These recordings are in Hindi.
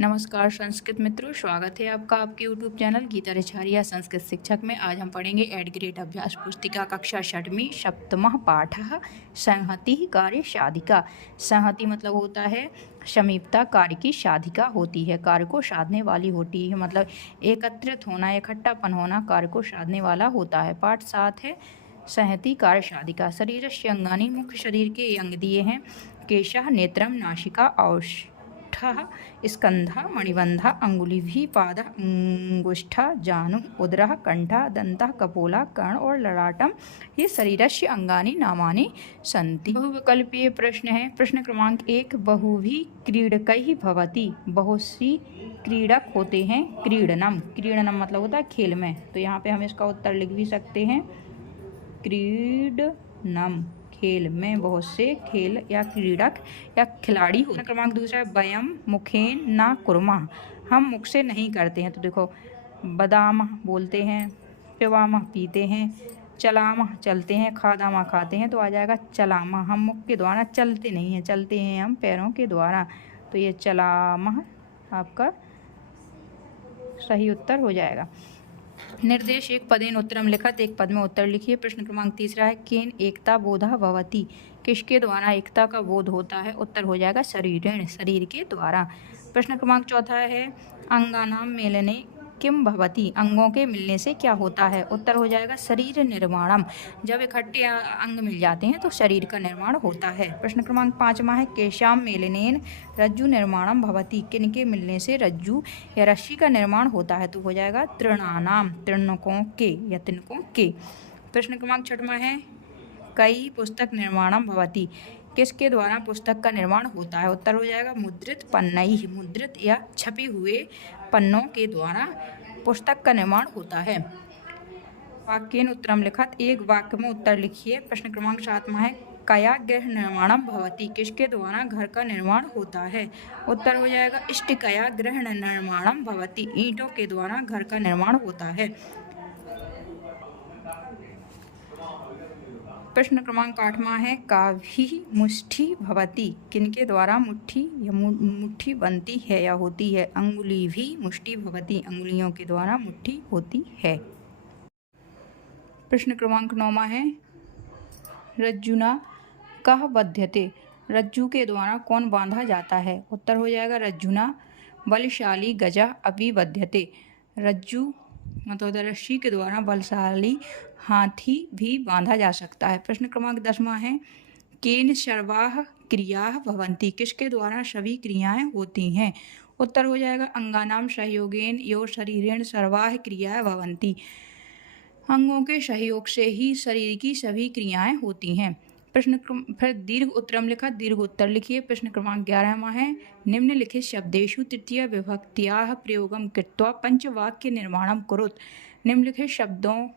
नमस्कार संस्कृत मित्रों, स्वागत है आपका आपके यूट्यूब चैनल गीता रिछारिया संस्कृत शिक्षक में। आज हम पढ़ेंगे एड ग्रेड अभ्यास पुस्तिका कक्षा 6वीं सप्तमः पाठः संहति कार्य साधिका। संहति मतलब होता है समीपता, कार्य की साधिका होती है, कार्य को साधने वाली होती है, मतलब एकत्रित होना, इकट्ठापन होना कार्य को साधने वाला होता है। पाठ 7 है संहति कार्य साधिका। शरीरस्य अंगानि, मुख्य शरीर के अंग दिए हैं। केशः, नेत्रम, नासिका, औष्ठः, स्कंधा, मणिबंधा, अंगुलिभिः, पादः, अंगुष्ठा, जानु, उदरः, कंठः, दंतः, कपोला, कर्ण और ललाटम ये शरीरस्य अंगानि नामानि सन्ति। बहुविकल्पीय प्रश्न है। प्रश्न क्रमांक 1, बहुभिः क्रीडकैः भवति। बहुत सी क्रीडक होते हैं। क्रीडनम, क्रीडनम मतलब होता है खेल में, तो यहाँ पे हम इसका उत्तर लिख भी सकते हैं क्रीडनम, खेल में बहुत से खेल या क्रीडक या खिलाड़ी होते हैं। क्रमांक 2 है वयम मुखेन न कुर्मः, हम मुख से नहीं करते हैं। तो देखो बदामः बोलते हैं, पिबामः पीते हैं, चलामः चलते हैं, खादामः खाते हैं, तो आ जाएगा चलामः। हम मुख के द्वारा चलते नहीं हैं, चलते हैं हम पैरों के द्वारा, तो ये चलामः आपका सही उत्तर हो जाएगा। निर्देश एक पदेन उत्तरम लिखत, एक पद में उत्तर लिखिए। प्रश्न क्रमांक 3 है केन एकता बोधा भवति, किसके द्वारा एकता का बोध होता है। उत्तर हो जाएगा शरीरेण, शरीर के द्वारा। प्रश्न क्रमांक 4 है अंगानाम मेलने किम भवति, अंगों के मिलने से क्या होता है। उत्तर हो जाएगा शरीर निर्माणम, जब इकट्ठे अंग मिल जाते हैं तो शरीर का निर्माण होता है। प्रश्न क्रमांक 5 है केशाम मेलनेन रज्जु निर्माणम भवति, किनके मिलने से रज्जु या रस्सी का निर्माण होता है। तो हो जाएगा तृणानाम, तृणकों के या तिनकों के। प्रश्न क्रमांक 6 है कई पुस्तक निर्माणम भवति, किसके द्वारा पुस्तक का निर्माण होता है। उत्तर हो जाएगा मुद्रित पन्नैः, मुद्रित या छपे हुए पन्नों के द्वारा पुस्तक का निर्माण होता है। वाक्येन उत्तरम लिखत, एक वाक्य में उत्तर लिखिए। प्रश्न क्रमांक 7 है कया गृह निर्माणम भवति, किसके द्वारा घर का निर्माण होता है। उत्तर हो जाएगा इष्टिकया गृह निर्माणम भवति, ईंटों के द्वारा घर का निर्माण होता है। प्रश्न क्रमांक 8 है काभिः मुष्टि भवति, किनके द्वारा मुट्ठी या मुट्ठी बनती है या होती है। अंगुलिभिः मुष्टि भवति, अंगुलियों के द्वारा मुट्ठी होती है। प्रश्न क्रमांक 9 है रज्जुना कः बध्यते, रज्जु के द्वारा कौन बांधा जाता है। उत्तर हो जाएगा रज्जुना बलशाली गजः अपि बध्यते, रज्जु मतलब रस्सी के द्वारा बलशाली हाथी भी बांधा जा सकता है। प्रश्न क्रमांक 10 है केन सर्वाः क्रियाः भवन्ति, किसके द्वारा सभी क्रियाएं होती हैं। उत्तर हो जाएगा अंगानाम सहयोगेन यो शरीरेण सर्वाः क्रियाः भवन्ति, अंगों के सहयोग से ही शरीर की सभी क्रियाएं होती हैं। प्रश्न फिर दीर्घ उत्तरम लिखा, दीर्घ उत्तर लिखिए। प्रश्न क्रमांक 11 है निम्नलिखित शब्देषु तृतीय विभक्त्याः प्रयोगम कृत्वा पंचवाक्य निर्माणम कुरुत, निम्नलिखित शब्दों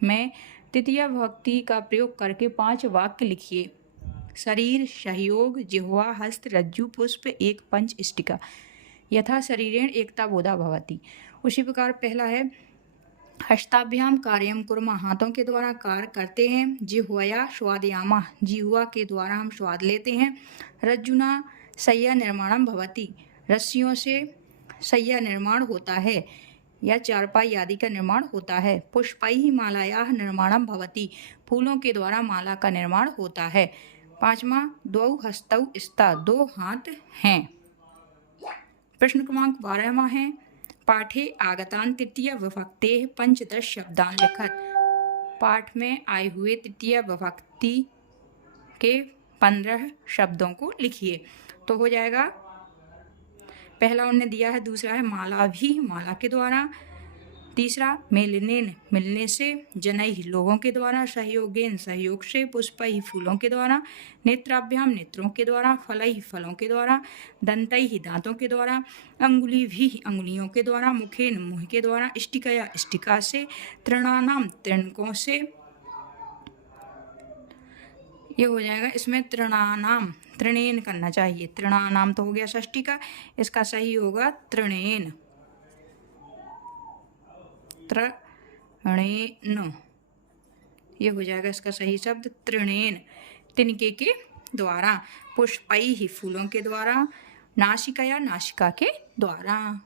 में तृतीय विभक्ति का प्रयोग करके 5 वाक्य लिखिए। शरीर, सहयोग, जिह्वा, हस्त, रज्जु, पुष्प, एक, पंच, इष्टिका। यथा शरीरेण एकता बोधा भवति, उसी प्रकार पहला है हस्ताभ्याम कार्यम कुर्मः, हाथों के द्वारा कार्य करते हैं। जिह्वया स्वादयामः, जिह्वा के द्वारा हम स्वाद लेते हैं। रज्जुना शय्या निर्माणम भवति, रस्सियों से शय्या निर्माण होता है या चारपाई आदि का निर्माण होता है। पुष्पैः मालायाः निर्माणम भवति, फूलों के द्वारा माला का निर्माण होता है। 5वां द्वौ हस्तौ स्तः, 2 हाथ हैं। प्रश्न क्रमांक 12 है पाठे आगतान तृतीय विभक्तेः पंचदश शब्दान लिखत, पाठ में आए हुए तृतीय विभक्ति के 15 शब्दों को लिखिए। तो हो जाएगा पहला उन्होंने दिया है, दूसरा है माला भी, माला के द्वारा, तीसरा मेलनेन मिलने से, जनैः लोगों के द्वारा, सहयोगेन सहयोग से, पुष्पैः फूलों के द्वारा, नेत्राभ्याम नेत्रों के द्वारा, फलैः फलों के द्वारा, दंतैः दांतों के द्वारा, अंगुलिभिः अंगुलियों के द्वारा, मुखेन मुँह के द्वारा, इष्टिकया इष्टिका से, तृणानाम तृणकों से। ये हो जाएगा इसमें तृणानाम, तृणेन करना चाहिए, तृणानाम तो हो गया षष्ठी का, इसका सही होगा तृणेन, तृणेन, ये हो जाएगा इसका सही शब्द तृणेन, तिनके के द्वारा। पुष्पैः फूलों के द्वारा, नासिका या नासिका के द्वारा।